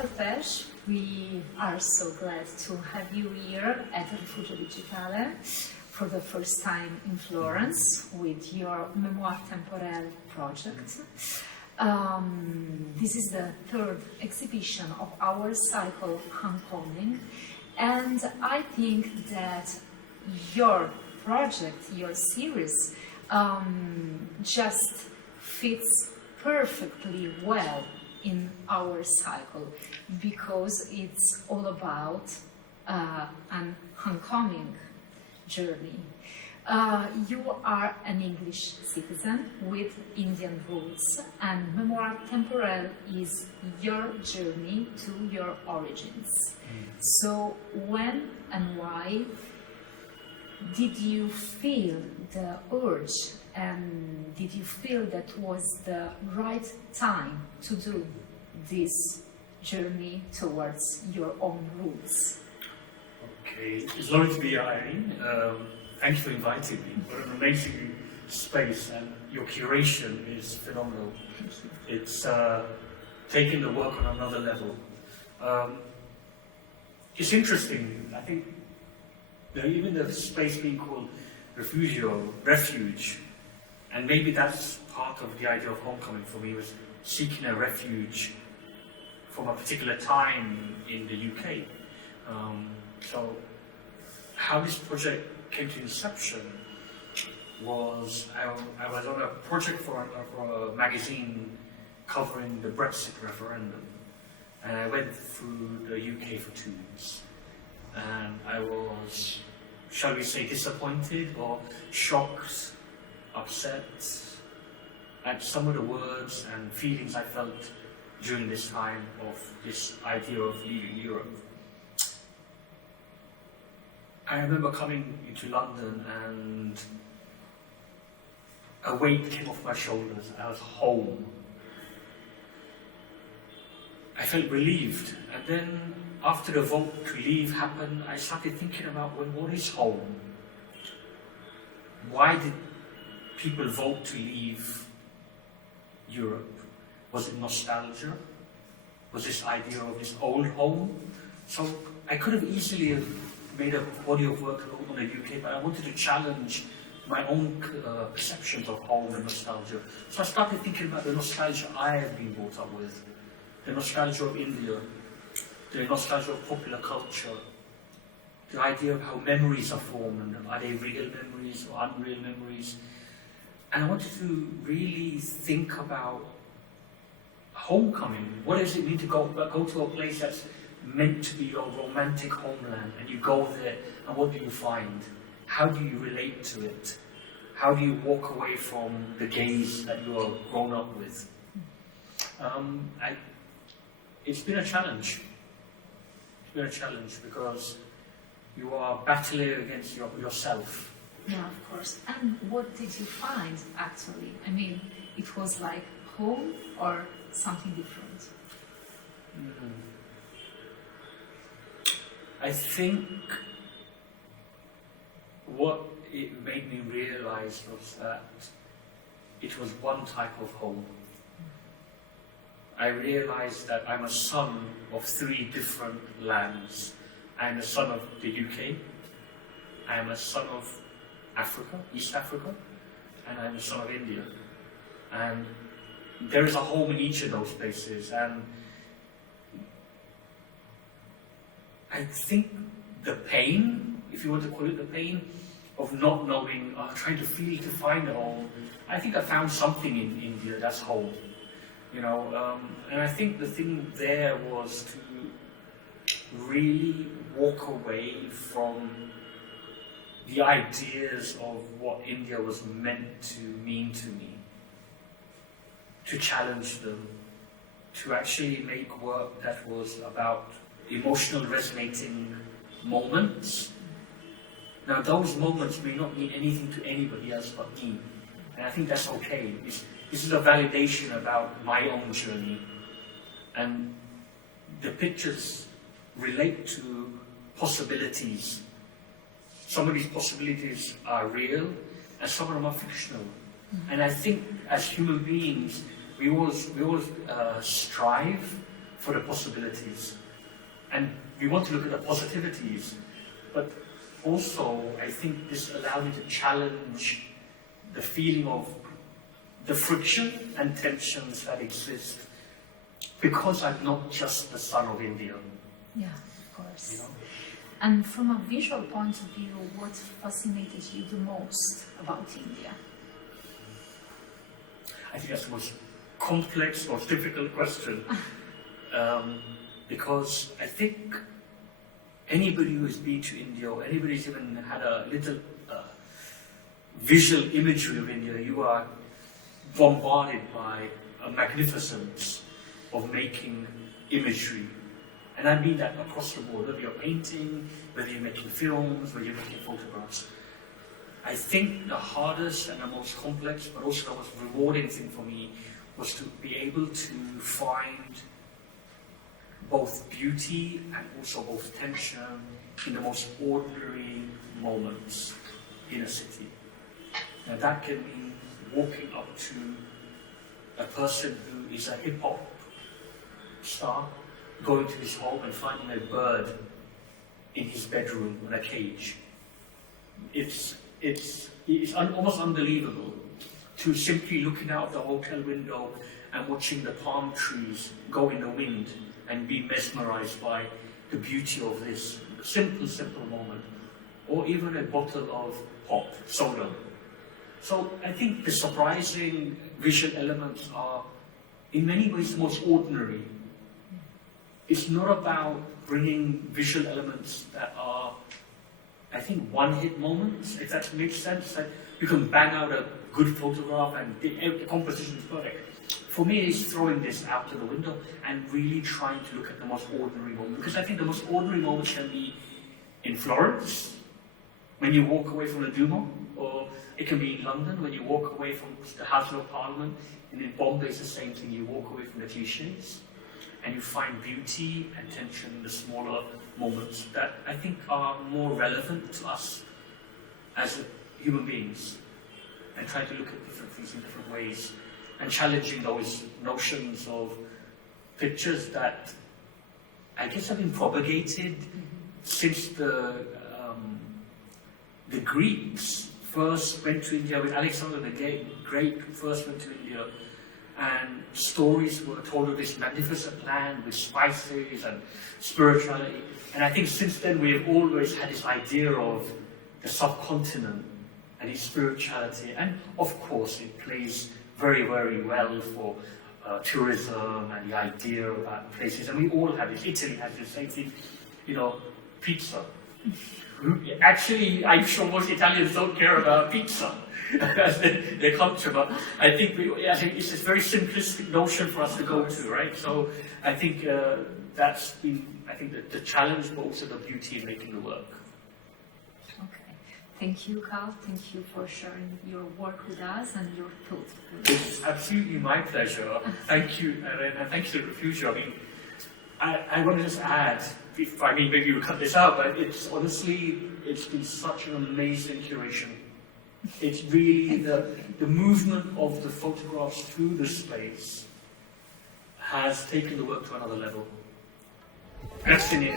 Kalpesh. We are so glad to have you here at Rifugio Digitale for the first time in Florence with your Memoire Temporelle project. This is the third exhibition of our cycle Homecoming, and I think that your project, your series, just fits perfectly well in our cycle because it's all about an homecoming journey. You are an English citizen with Indian roots, and Memoire Temporelle is your journey to your origins. So when and why did you feel the urge, and did you feel that was the right time to do this journey towards your own roots? Okay, it's lovely to be here, Irene. Thank you for inviting me. What an amazing space, and your curation is phenomenal. It's taking the work on another level. It's interesting, I think, even the space being called Rifugio, refuge, and maybe that's part of the idea of homecoming for me, was seeking a refuge from a particular time in the UK. So how this project came to inception was I was on a project for a magazine covering the Brexit referendum, and I went through the UK for 2 weeks, and I was, shall we say, disappointed or shocked, upset at some of the words and feelings I felt during this time of this idea of leaving Europe. I remember coming into London and a weight came off my shoulders. I was home. I felt relieved, and then after the vote to leave happened, I started thinking about, well, what is home? Why did people vote to leave Europe? Was it nostalgia? Was this idea of this old home? So I could have easily made a body of work on the UK, but I wanted to challenge my own perceptions of home and nostalgia. So I started thinking about the nostalgia I have been brought up with, the nostalgia of India, the nostalgia of popular culture, the idea of how memories are formed, and are they real memories or unreal memories? And I wanted to really think about homecoming. What does it mean to go to a place that's meant to be your romantic homeland, and you go there, and what do you find? How do you relate to it? How do you walk away from the gaze that you are grown up with? It's been a challenge. It's been a challenge because you are battling against yourself. Yeah, of course. And what did you find, actually? I mean, it was like home or something different? I think what it made me realize was that it was one type of home. I realized that I'm a son of 3 different lands. I'm a son of the UK, I'm a son of Africa, East Africa, and I'm a son of India. And there is a home in each of those places, and I think the pain, if you want to call it the pain, of not knowing, trying to find a home, I think I found something in India that's home. You know, and I think the thing there was to really walk away from the ideas of what India was meant to mean to me, to challenge them, to actually make work that was about emotional resonating moments. Now those moments may not mean anything to anybody else but me, and I think that's okay. This is a validation about my own journey, and the pictures relate to possibilities. Some of these possibilities are real, and some of them are fictional. And I think as human beings, we always strive for the possibilities. And we want to look at the positivities, but also I think this allowed me to challenge the feeling of the friction and tensions that exist because I'm not just the son of India. Yeah, of course. You know? And from a visual point of view, what fascinated you the most about India? I think that's the most complex, most difficult question. Because I think anybody who has been to India, or anybody who's even had a little visual imagery of India, you are bombarded by a magnificence of making imagery. And I mean that across the board, whether you're painting, whether you're making films, whether you're making photographs. I think the hardest and the most complex, but also the most rewarding thing for me was to be able to find both beauty and also both tension in the most ordinary moments in a city. Now that can mean walking up to a person who is a hip-hop star, going to his home and finding a bird in his bedroom in a cage. It's almost unbelievable to simply looking out the hotel window and watching the palm trees go in the wind and be mesmerized by the beauty of this simple moment, or even a bottle of pop soda. So I think the surprising visual elements are in many ways the most ordinary. It's not about bringing visual elements that are, I think, one-hit moments, if that makes sense. That you can bang out a good photograph and the composition is perfect. For me, it's throwing this out to the window and really trying to look at the most ordinary moment. Because I think the most ordinary moments can be in Florence, when you walk away from the Duomo, or it can be in London, when you walk away from the House of Parliament, and in Bombay it's the same thing, you walk away from the cliches, and you find beauty and tension in the smaller moments that I think are more relevant to us as human beings, and try to look at different things in different ways, and challenging those notions of pictures that I guess have been propagated since the Greeks first went to India, with Alexander the Great first went to India, and stories were told of this magnificent land with spices and spirituality. And I think since then we have always had this idea of the subcontinent and its spirituality. And of course it plays very, very well for tourism and the idea about places. And we all have this. Italy has the same thing, you know, pizza. Actually, I'm sure most Italians don't care about pizza as their culture, but I think it's a very simplistic notion for us to go to, right? So I think that's been, the challenge, but also the beauty in making the work. Okay. Thank you, Cal. Thank you for sharing your work with us and your thoughts. It's absolutely my pleasure. Thank you, Irene, and thank you to Rifugio. I mean, I want to just add, maybe you'll cut this out, but it's been such an amazing curation. It's really the movement of the photographs through the space has taken the work to another level. Grazie.